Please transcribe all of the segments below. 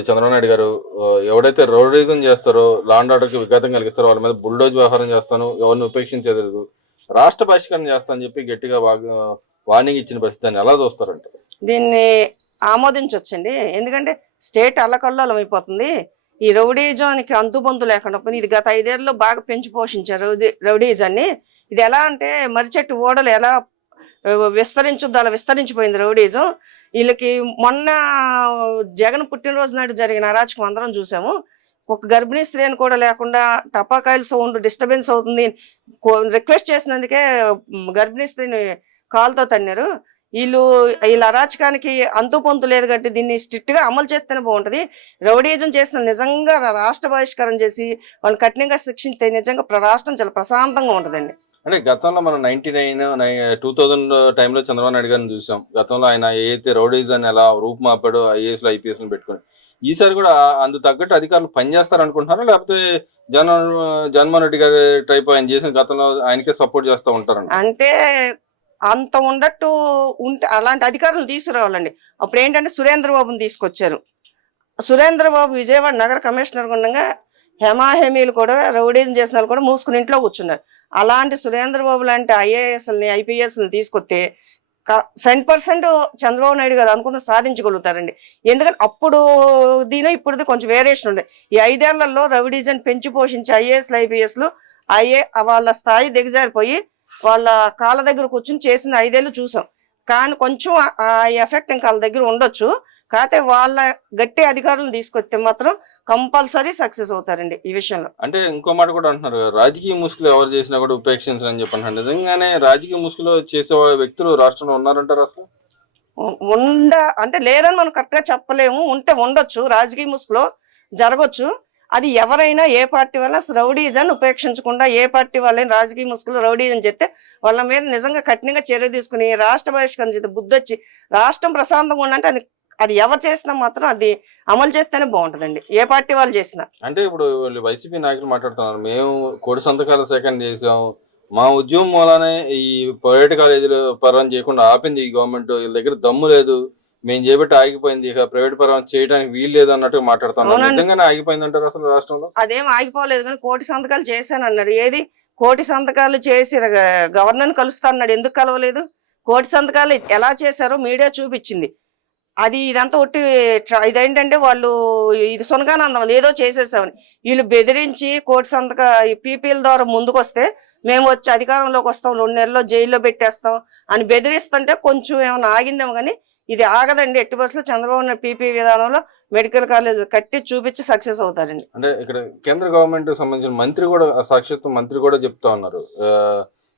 చంద్రబాబు నాయుడు గారు ఆ, ఎవడైతే రౌడీజం చేస్తారో లాండ్ ఆర్డర్కి విఘాతం కలిగిస్తారో వాళ్ళ మీద బుల్డోజ్ వ్యవహారం చేస్తాను ఎవరిని ఉపేక్షించలేదు రాష్ట్ర బహిష్కరణ చేస్తా అని చెప్పి గట్టిగా వార్నింగ్ ఇచ్చిన పరిస్థితి దాన్ని ఎలా చూస్తారంట? దీన్ని ఆమోదించవచ్చండి ఎందుకంటే స్టేట్ అల్లకల్లోలం అయిపోతుంది. ఈ రౌడీజానికి అంతుబంతు లేకుండా పోయింది. ఇది గత ఐదేళ్ళలో బాగా పెంచి పోషించారు రౌడీజాన్ని. ఇది ఎలా అంటే మరిచెట్టు ఓడలు ఎలా విస్తరించుద్ది అలా విస్తరించిపోయింది రౌడీజం. వీళ్ళకి మొన్న జగన్ పుట్టినరోజు నాడు జరిగిన అరాచకం అందరం చూసాము. ఒక గర్భిణీ స్త్రీని కూడా లేకుండా టపాకాయల సౌండ్ డిస్టర్బెన్స్ అవుతుంది. రిక్వెస్ట్ చేసినందుకే గర్భిణీ స్త్రీని కాల్తో తన్నారు. వీళ్ళు వీళ్ళ అరాచకానికి అంతు పొంతు లేదు కాబట్టి దీన్ని స్ట్రిక్ట్గా అమలు చేస్తేనే బాగుంటుంది. రౌడీజం చేసిన నిజంగా రాష్ట్ర బహిష్కారం చేసి వాళ్ళు కఠినంగా శిక్షిస్తే నిజంగా ప్ర- రాష్ట్రం చాలా ప్రశాంతంగా ఉంటుందండి. అంటే గతంలో మనం నైన్టీ నైన్ టూ థౌజండ్ టైంలో చంద్రబాబు నాయుడు గారిని చూసాం. గతంలో ఆయన ఏదైతే అని ఎలా రూపుమాపాడో ఐఏఎస్ ఐపీఎస్లు పెట్టుకుని. ఈసారి కూడా అందుకు తగ్గట్టు అధికారులు పనిచేస్తారు అనుకుంటున్నారా లేకపోతే జగన్ జగన్మోహన్ రెడ్డి గారి టైప్ ఆయన చేసిన గతంలో ఆయనకే సపోర్ట్ చేస్తూ ఉంటారు అంటే అంత ఉండట్టు ఉంటే అలాంటి అధికారులు తీసుకురావాలండి. అప్పుడు ఏంటంటే సురేంద్ర బాబుని తీసుకొచ్చారు. సురేంద్ర బాబు విజయవాడ నగర కమిషనర్ ఉండగా హెమాహెమీలు కూడా రౌడీజం చేసిన వాళ్ళు కూడా మూసుకుని ఇంట్లో కూర్చున్నారు. అలాంటి సురేంద్రబాబు లాంటి ఐఏఎస్ని ఐపీఎస్ని తీసుకొస్తే సెంట్ పర్సెంట్ చంద్రబాబు నాయుడు గారు అనుకున్న సాధించగలుగుతారండి. ఎందుకంటే అప్పుడు దీని ఇప్పుడు కొంచెం వేరియేషన్ ఉండే. ఈ ఐదేళ్ళలో రౌడీజం పెంచి పోషించే ఐఏఎస్లు ఐపీఎస్లు ఐఏ వాళ్ళ స్థాయి దిగజారిపోయి వాళ్ళ కాళ్ళ దగ్గర కూర్చుని చేసిన ఐదేళ్ళు చూసాం. కానీ కొంచెం ఆ- ఆ ఎఫెక్ట్ ఇంకా వాళ్ళ దగ్గర ఉండొచ్చు. కాకపోతే వాళ్ళ గట్టి అధికారులను తీసుకొస్తే మాత్రం కంపల్సరీ సక్సెస్ అవుతారండి ఈ విషయంలో. అంటే ఇంకో మాట కూడా అంటున్నారు రాజకీయ ముసుగులు ఎవరు చేసినా కూడా ఉపేక్షించరని చెప్పి అంటున్నారు. నిజంగానే రాజకీయ ముసుగులో చేసే వ్యక్తులు రాష్ట్రంలో ఉన్నారంటారు అసలు? ఉండ అంటే లేరని మనం కరెక్ట్గా చెప్పలేము. ఉంటే ఉండొచ్చు రాజకీయ ముసుగులో జరగచ్చు. అది ఎవరైనా ఏ పార్టీ వల్ల రౌడీజన్ ఉపేక్షించకుండా ఏ పార్టీ వాళ్ళని రాజకీయ ముసుగులో రౌడీజన్ చెప్తే వాళ్ళ మీద నిజంగా కఠినంగా చర్య తీసుకుని రాష్ట్ర బహిష్కరణ చేస్తే బుద్ధి వచ్చి రాష్ట్రం ప్రశాంతంగా ఉండంటే అది అది ఎవరు చేసినా మాత్రం అది అమలు చేస్తేనే బాగుంటుందండి. ఏ పార్టీ వాళ్ళు చేసినా. అంటే ఇప్పుడు వైసీపీ నాయకులు మాట్లాడుతున్నారు. మేము కోడి సంతకాల సేకరణ చేసాం. మా ఉద్యమం మూలానే ఈ ప్రైవేట్ కాలేజీలు పరం చేయకుండా ఆపింది ఈ గవర్నమెంట్. వీళ్ళ దగ్గర దమ్ము లేదు. మేము చేపట్టి ఆగిపోయింది. ఇక ప్రైవేట్ పరం చేయడానికి వీలు లేదు అన్నట్టు. నిజంగానే ఆగిపోయింది అంటారు అసలు రాష్ట్రంలో? అదేం ఆగిపోలేదు కానీ కోటి సంతకాలు చేశాను అన్నాడు. ఏది? కోటి సంతకాలు చేసి గవర్నర్ కలుస్తా అన్నాడు. ఎందుకు కలవలేదు? కోటి సంతకాలు ఎలా చేశారో మీడియా చూపించింది. అది ఇదంతా ఒట్టి ఇదేంటంటే వాళ్ళు ఇది సునగానందం ఏదో చేసేసామని. వీళ్ళు బెదిరించి కోటి సంతక పీపీల ద్వారా ముందుకొస్తే మేము వచ్చి అధికారంలోకి వస్తాం రెండు నెలల్లో జైల్లో పెట్టేస్తాం అని బెదిరిస్తుంటే కొంచెం ఏమైనా ఆగిందేమో కానీ ఇది ఆగదండి. ఎట్టి బస్సులో చంద్రబాబు నాయుడు పీపీ విధానంలో మెడికల్ కాలేజ్ కట్టి చూపించి సక్సెస్ అవుతారండి. అంటే ఇక్కడ కేంద్ర గవర్నమెంట్ సంబంధించిన మంత్రి కూడా సాక్షాత్తు మంత్రి కూడా చెప్తా ఉన్నారు.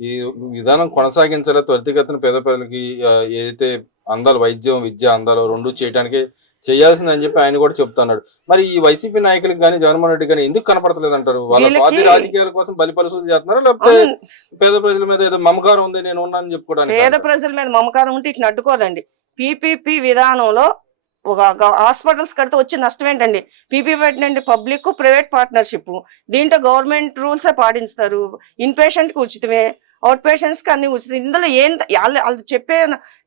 ఈ విధానం కొనసాగించాలి త్వరితగతిన పేద ప్రజలకి ఏదైతే అందాలు వైద్యం విద్య అందాలు రెండు చేయడానికి చేయాల్సిందని చెప్పి ఆయన కూడా చెప్తున్నాడు. మరి ఈ వైసీపీ నాయకులకు కానీ జగన్మోహన్ రెడ్డి కానీ ఎందుకు కనపడతలేదు అంటారు వాళ్ళ స్వార్థ రాజకీయాల కోసం బలిపరుసులు చేస్తున్నారా? లేకపోతే. పేద ప్రజల మీద ఏదో మమకారం ఉంది నేను ఉన్నానని చెప్పుకోవడానికి పేద ప్రజల మీద మమకారం ఉంటే ఇట్లా అడ్డుకోరండి పీపీపీ విధానంలో ఒక హాస్పిటల్స్ కడితే వచ్చే నష్టం ఏంటండి? పీపీపీ ఏంటంటే పబ్లిక్ ప్రైవేట్ పార్ట్నర్షిప్. దీంట్లో గవర్నమెంట్ రూల్సే పాటిస్తారు ఇన్ పేషెంట్కి ఉచితమే. అవుట్ పేషెంట్స్కి అన్ని ఉచితం ఇందులో ఏం వాళ్ళు వాళ్ళు చెప్పే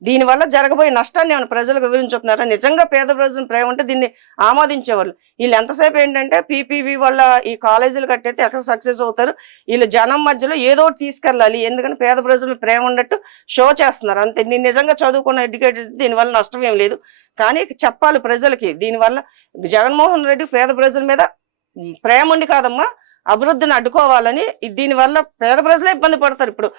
దీని వల్ల జరగబోయే నష్టాన్ని ఏమైనా ప్రజలకు వివరించుతున్నారా నిజంగా పేద ప్రజల ప్రేమ ఉంటే దీన్ని ఆమోదించేవాళ్ళు. వీళ్ళు ఎంతసేపు ఏంటంటే పీపీవి వల్ల ఈ కాలేజీలు కట్టయితే ఎక్కడ సక్సెస్ అవుతారు? వీళ్ళు జనం మధ్యలో ఏదో ఒకటి తీసుకెళ్ళాలి. ఎందుకంటే పేద ప్రజలు ప్రేమ ఉన్నట్టు షో చేస్తున్నారు. అంతే. నేను నిజంగా చదువుకున్న ఎడ్యుకేటెడ్ దీనివల్ల నష్టం ఏం లేదు. కానీ చెప్పాలి ప్రజలకి. దీనివల్ల జగన్మోహన్ రెడ్డి పేద ప్రజల మీద ప్రేమ ఉండి కాదమ్మా. అభివృద్ధిని అడ్డుకోవాలని దీనివల్ల పేద ప్రజలే ఇబ్బంది పడతారు. ఇప్పుడు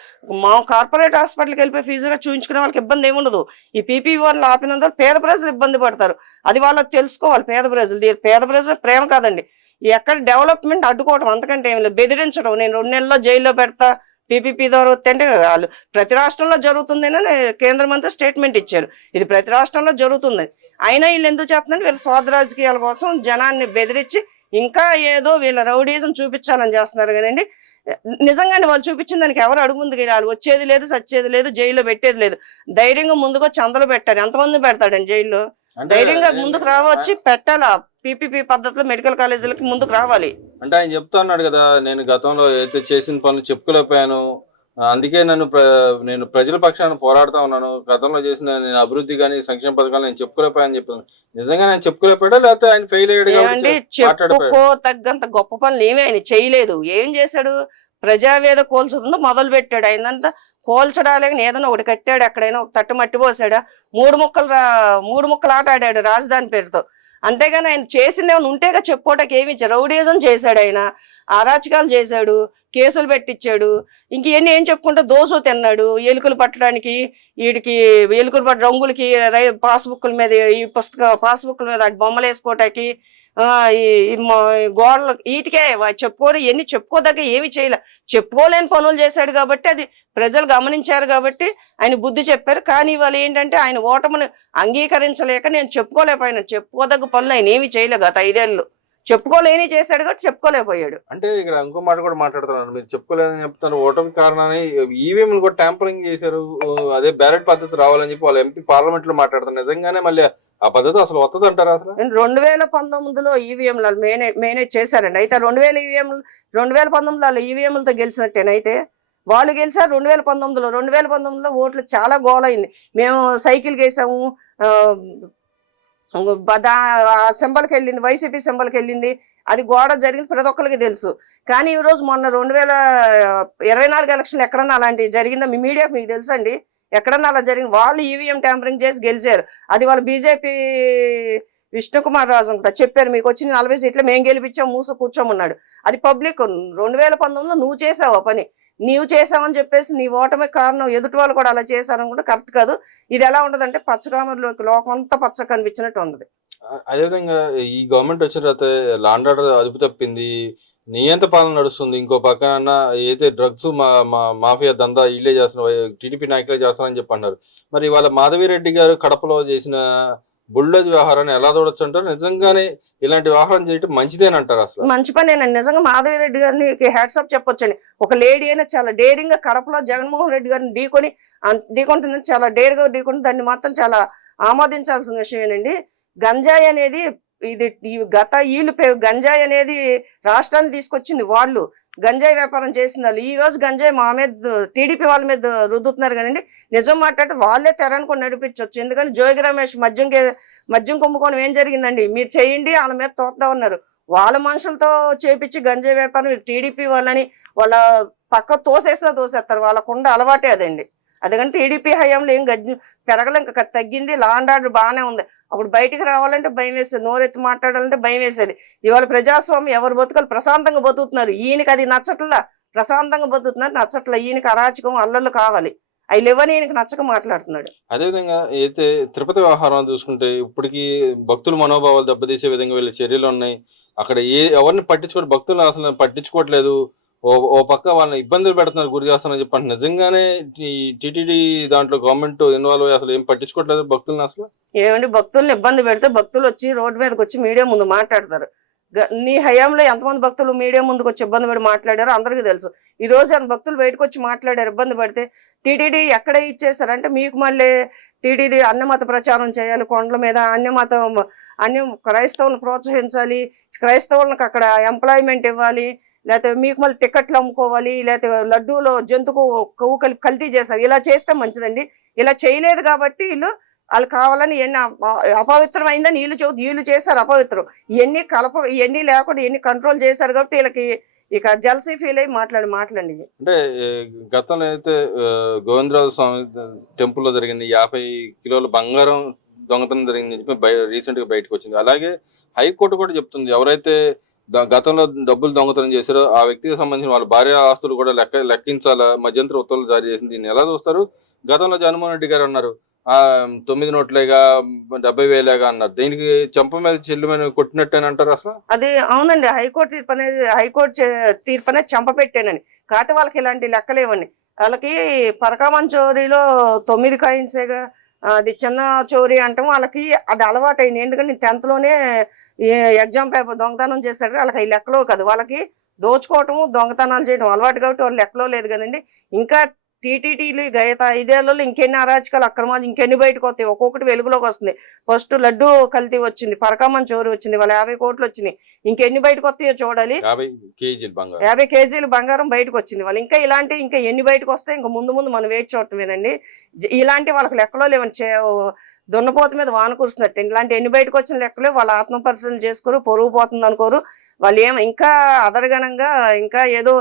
మా కార్పొరేట్ హాస్పిటల్కి వెళ్ళిపోయి ఫీజుగా చూపించుకునే వాళ్ళకి ఇబ్బంది ఏముండదు ఈ పీపీ వాళ్ళు ఆపినందువల్ల పేద ప్రజలు ఇబ్బంది పడతారు. అది వాళ్ళకి తెలుసుకోవాలి పేద ప్రజలు. పేద ప్రజలు ప్రేమ కాదండి. ఎక్కడ డెవలప్మెంట్ అడ్డుకోవడం అంతకంటే ఏం లేదు. బెదిరించడం. నేను రెండు నెలల్లో జైల్లో పెడతా పీపీపీ ద్వారా వస్తే వాళ్ళు ప్రతి రాష్ట్రంలో జరుగుతుందని కేంద్ర మంత్రి స్టేట్మెంట్ ఇచ్చారు. ఇది ప్రతి రాష్ట్రంలో జరుగుతుంది. అయినా వీళ్ళు ఎందుకు చేస్తున్నారు వీళ్ళ స్వార్థ రాజకీయాల కోసం జనాన్ని బెదిరించి ఇంకా ఏదో వీళ్ళ రౌడీజం చూపించాలని చేస్తున్నారు కదండి. నిజంగానే వాళ్ళు చూపించిన దానికి ఎవరు అడుగు ముందుకు వాళ్ళు వచ్చేది లేదు సచ్చేది లేదు జైల్లో పెట్టేది లేదు. ధైర్యంగా ముందుకు వచ్చి అందరూ పెట్టారు ఎంతమంది పెడతాడండి జైల్లో? ధైర్యంగా ముందుకు రావచ్చి పెట్టాలా? పీపీపీ పద్ధతిలో మెడికల్ కాలేజీలకి ముందుకు రావాలి. అంటే ఆయన చెప్తా ఉన్నాడు కదా నేను గతంలో అయితే చేసిన పనులు చెప్పుకోలేకపోయాను. అందుకే నన్ను నేను ప్రజల పక్షాన పోరాడుతా ఉన్నాను. గతంలో చేసిన నేను అభివృద్ధి కానీ సంక్షేమ పథకాలు నేను చెప్పుకోలేకపోయాని చెప్పాను. నిజంగా నేను చెప్పుకోలేకపోయా లేకపోతే ఆయన ఫెయిల్ అయ్యాడు తగ్గంత గొప్ప పనులు ఏమీ ఆయన చేయలేదు. ఏం చేశాడు? ప్రజావేద కోల్చడంలో మొదలు పెట్టాడు. ఆయనంతా కోల్చడానికి ఏదైనా ఒకటి కట్టాడు. ఎక్కడైనా ఒక తట్టు మట్టి పోసాడా. మూడు ముక్కలు రా మూడు ముక్కలు ఆట ఆడాడు రాజధాని పేరుతో. అంతేగాని ఆయన చేసింది ఏమైనా ఉంటేగా చెప్పుకోవటానికి ఏమి రౌడీజం చేశాడు ఆయన. అరాచకాలు చేశాడు. కేసులు పెట్టించాడు ఇంక ఇవన్నీ ఏం చెప్పుకుంటే దోశ తిన్నాడు. ఎలుకలు పట్టడానికి వీడికి ఎలుకలు పట్ట రంగులకి రై పాస్బుక్ల మీద ఈ పుస్తక పాస్బుక్ల మీద బొమ్మలు వేసుకోవటానికి ఆ, ఈ గోడలు వీటికే చెప్పుకోరు. ఎన్ని చెప్పుకోదగ్గ ఏమి చేయలే. చెప్పుకోలేని పనులు చేశాడు కాబట్టి అది ప్రజలు గమనించారు కాబట్టి ఆయన బుద్ధి చెప్పారు. కానీ వాళ్ళు ఏంటంటే ఆయన ఓటమిని అంగీకరించలేక నేను చెప్పుకోలేకపోయాను. చెప్పుకోదగ్గ పనులు ఆయన ఏమి చేయలే గత ఐదేళ్ళు. చెప్పుకోలేని చేశాడు కాబట్టి చెప్పుకోలేకపోయాడు. అంటే ఇక్కడ ఇంకో మాట కూడా మాట్లాడుతున్నాను. మీరు చెప్పుకోలేదని చెప్తాను ఓటమి కారణాన్ని ఈవీఎంలు కూడా ట్యాంపరింగ్ చేశారు. అదే బ్యాలెట్ పద్ధతి రావాలని చెప్పి వాళ్ళ ఎంపీ పార్లమెంట్లో మాట్లాడుతున్నారు. నిజంగానే మళ్ళీ ఆ పద్ధతి అసలు వస్తుంది అంటారా అసలు? రెండు వేల పంతొమ్మిదిలో ఈవీఎంలు మేనేజ్ మేనేజ్ చేశారండి. అయితే రెండు వేల ఈవీఎంలు రెండు వేల పంతొమ్మిదిలో ఈవీఎంలతో గెలిచినట్టేనైతే వాళ్ళు గెలిచారు రెండు వేల పంతొమ్మిదిలో. రెండు వేల పంతొమ్మిదిలో ఓట్లు చాలా గోలైంది. మేము సైకిల్ బదా సింబల్కి వెళ్ళింది వైసీపీ సింబల్కి వెళ్ళింది అది గోడ జరిగింది ప్రతి ఒక్కరికి తెలుసు. కానీ ఈ రోజు మొన్న రెండు వేల ఇరవై నాలుగు ఎలక్షన్లు ఎక్కడన్నా అలాంటి జరిగిందో? మీ మీడియాకు మీకు తెలుసండి? ఎక్కడన్నా అలా జరిగింది? వాళ్ళు ఈవీఎం ట్యాంపరింగ్ చేసి గెలిచారు. అది వాళ్ళు బీజేపీ విష్ణుకుమార్ రాజు కూడా చెప్పారు మీకు వచ్చిన నలభై సీట్లు మేము గెలిపించాం మూసు కూర్చోమన్నాడు. అది పబ్లిక్ రెండు వేల పంతొమ్మిదిలో నువ్వు చేసావు పని. నీవు చేసావని చెప్పేసి నీ ఓటమి కారణం ఎదుటి వాళ్ళు కూడా అలా చేశారని కూడా కరెక్ట్ కాదు. ఇది ఎలా ఉండదంటే పచ్చగామరిలోకి లోకం అంతా పచ్చ కనిపించినట్టు ఉంది అదేవిధంగా ఈ గవర్నమెంట్ వచ్చిన తర్వాత లాండ్ ఆర్డర్ అదుపు తప్పింది నియంత పాలన నడుస్తుంది. ఇంకో పక్కన ఏదైతే డ్రగ్స్ మా మా మాఫియా దందా ఇల్లే చేస్తున్నారు టీడీపీ నాయకులే చేస్తున్నారని చెప్పి అన్నారు. మరి ఇవాళ మాధవిరెడ్డి గారు కడపలో చేసిన బుల్డోజ్ వ్యవహారాన్ని ఎలా చూడొచ్చు అంటారు నిజంగానే ఇలాంటి వ్యవహారం చేయటం మంచిదేనంటారు అసలు. మంచి పనేనండి. నిజంగా మాధవి రెడ్డి గారిని హ్యాట్సాప్ చెప్పొచ్చండి. ఒక లేడీ అయినా చాలా డేరింగ్గా కడపలో జగన్మోహన్ రెడ్డి గారిని ఢీకొని ఢీకొంటుందని ఢీకొంటుంది. చాలా డేర్గా ఢీకొని దాన్ని మాత్రం చాలా ఆమోదించాల్సిన విషయమేనండి. గంజాయి అనేది ఇది ఈ గత ఈలు పే- గంజాయి అనేది రాష్ట్రాన్ని తీసుకొచ్చింది వాళ్ళు. గంజాయి వ్యాపారం చేసిన వాళ్ళు. ఈ రోజు గంజాయి మా మీద టీడీపీ వాళ్ళ మీద రుద్దుతున్నారు కానీ నిజం మాట్లాడితే వాళ్ళే తెరనుకొని నడిపించవచ్చు ఎందుకంటే జోగి రమేష్ మద్యం మద్యం కుంభకోణం ఏం జరిగిందండి? మీరు చేయండి వాళ్ళ మీద తోస్తా ఉన్నారు. వాళ్ళ మనుషులతో చేపించి గంజాయి వ్యాపారం టీడీపీ వాళ్ళని వాళ్ళ పక్క తోసేసినా తోసేస్తారు. వాళ్ళకుండా అలవాటే అదండి. అందుకని టీడీపీ హయాంలో ఏం గజ్జి పెరగలే ఇంకా తగ్గింది. లా అండ్ ఆర్డర్ బాగానే ఉంది. అప్పుడు బయటికి రావాలంటే భయం వేసేది. నోరెత్తి మాట్లాడాలంటే భయం వేసేది. ఇవాళ ప్రజాస్వామ్యం ఎవరు బతుకాలి? ప్రశాంతంగా బతుకుతున్నారు. ఈయనకి అది నచ్చట్లా? ప్రశాంతంగా బతుకుతున్నారు. నచ్చట్లా? ఈయనకి అరాచకం అల్లర్లు కావాలి. అవి లేవని ఈయనకి నచ్చక మాట్లాడుతున్నాడు. అదేవిధంగా అయితే తిరుపతి వ్యవహారం చూసుకుంటే ఇప్పటికీ భక్తుల మనోభావాలు దెబ్బతీసే విధంగా వీళ్ళ చర్యలు ఉన్నాయి. అక్కడ ఏ ఎవరిని పట్టించుకోవడం భక్తులు అసలు పట్టించుకోవట్లేదు. ఓ ఓ పక్క వాళ్ళని ఇబ్బందులు పెడుతున్నారు గురి చేస్తున్నారని చెప్పి నిజంగానే ఈ టీటీడీ దాంట్లో గవర్నమెంట్ ఇన్వాల్వ్ అయ్యి అసలు ఏం పట్టించుకోవట్లేదు భక్తులను అసలు? ఏమండి భక్తుల్ని ఇబ్బంది పెడితే భక్తులు వచ్చి రోడ్డు మీదకి వచ్చి మీడియా ముందు మాట్లాడతారు. నీ హయాంలో ఎంతమంది భక్తులు మీడియా ముందుకు వచ్చి ఇబ్బంది పడి మాట్లాడారో అందరికీ తెలుసు. ఈ రోజు ఆయన భక్తులు బయటకు వచ్చి మాట్లాడారు ఇబ్బంది పడితే టీటీడీ ఎక్కడ ఇచ్చేసారంటే మీకు మళ్ళీ టీటీడీ అన్యమత ప్రచారం చేయాలి కొండల మీద అన్యమతం అన్య క్రైస్తవులను ప్రోత్సహించాలి క్రైస్తవులకు అక్కడ ఎంప్లాయ్మెంట్ ఇవ్వాలి లేకపోతే మీకు మళ్ళీ టికెట్లు అమ్ముకోవాలి లేకపోతే లడ్డూలో జంతుకు కొవ్వు కలిపి కల్తీ చేశారు ఇలా చేస్తే మంచిదండి. ఇలా చేయలేదు కాబట్టి వీళ్ళు వాళ్ళు కావాలని ఎన్ని అపవిత్రం అయిందని వీళ్ళు చెబుతూ వీళ్ళు చేశారు అపవిత్రం. ఇవన్నీ కలప ఇవన్నీ లేకుండా ఇవన్నీ కంట్రోల్ చేశారు కాబట్టి వీళ్ళకి ఇక జలసీ ఫీల్ అయ్యి మాట్లాడి మాట్లాడండి. అంటే గతంలో అయితే ఆ, గోవిందరాజు స్వామి టెంపుల్లో జరిగింది యాభై కిలోల బంగారం దొంగతనం జరిగింది చెప్పి రీసెంట్గా బయటకు వచ్చింది అలాగే హైకోర్టు కూడా చెప్తుంది. ఎవరైతే గతంలో డబ్బులు దొంగతనం చేశారో. ఆ వ్యక్తికి సంబంధించిన వాళ్ళ భార్య ఆస్తులు కూడా లెక్క లెక్కించాలా? మధ్యంతర ఉత్తర్వులు జారీ చేసింది. దీన్ని ఎలా చూస్తారు? గతంలో జగన్మోహన్ రెడ్డి గారు అన్నారు. ఆ తొమ్మిది నోట్లేగా డెబ్బై వేలేగా అన్నారు. దీనికి చెంప మీద చెల్లుమని కొట్టినట్టేనంటారు అంటారు అసలు? అది అవునండి. హైకోర్టు తీర్పు అనేది హైకోర్టు చే- తీర్పు అనేది చంపపెట్టానని కాకపోతే వాళ్ళకి ఇలాంటి లెక్కలేవండి. వాళ్ళకి పరకామంచోరీలో తొమ్మిది కాయిన్సేగా అది చిన్న చోరీ అంటాం. వాళ్ళకి అది అలవాటైంది. ఎందుకంటే నేను టెన్త్లోనే ఎగ్జామ్ పేపర్ దొంగతనం చేశాడు వాళ్ళకి అవి లెక్కలో కాదు. వాళ్ళకి దోచుకోవటము దొంగతనాలు చేయడం అలవాటు కాబట్టి వాళ్ళు లెక్కలో లేదు కదండి. ఇంకా టీటీటీలు గత ఐదేళ్ళలో ఇంకెన్ని అరాచకాలు అక్రమాలు ఇంకెన్ని బయటకు వస్తాయి? ఒక్కొక్కటి వెలుగులోకి వస్తుంది. ఫస్ట్ లడ్డు కల్తీ వచ్చింది పరకామన్ చోరు వచ్చింది వాళ్ళ యాభై కోట్లు వచ్చినాయి. ఇంకెన్ని బయటకు వస్తాయో చూడాలి. యాభై కేజీలు బంగారం. బయటకు వచ్చింది. వాళ్ళు ఇంకా ఇలాంటి ఇంకా ఎన్ని బయటకు వస్తాయి? ఇంకా ముందు ముందు మనం వేచి చూడటమేనండి ఇలాంటి వాళ్ళకి లెక్కలో లేవని చే దున్నపోత మీద వాన కురుస్తున్నట్టు. ఇలాంటి ఎన్ని బయటకు వచ్చిన లెక్కలే వాళ్ళ ఆత్మ పరిశీలన చేసుకోరు పొరుగు పోతుంది అనుకోరు వాళ్ళు ఏం ఇంకా అదరగనంగా ఇంకా ఏదో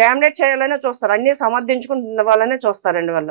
డామినేట్ చేయాలనే చూస్తారు. అన్ని సమర్థించుకున్న వాళ్ళనే చూస్తారండి వాళ్ళు.